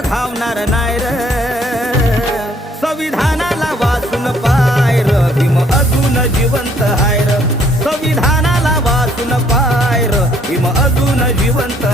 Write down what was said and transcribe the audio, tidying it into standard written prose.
घावणार नाही र संविधानाला वाचून पाय र भीम अजून जिवंत हाय र संविधानाला वाचून पाय र भीम अजून जिवंत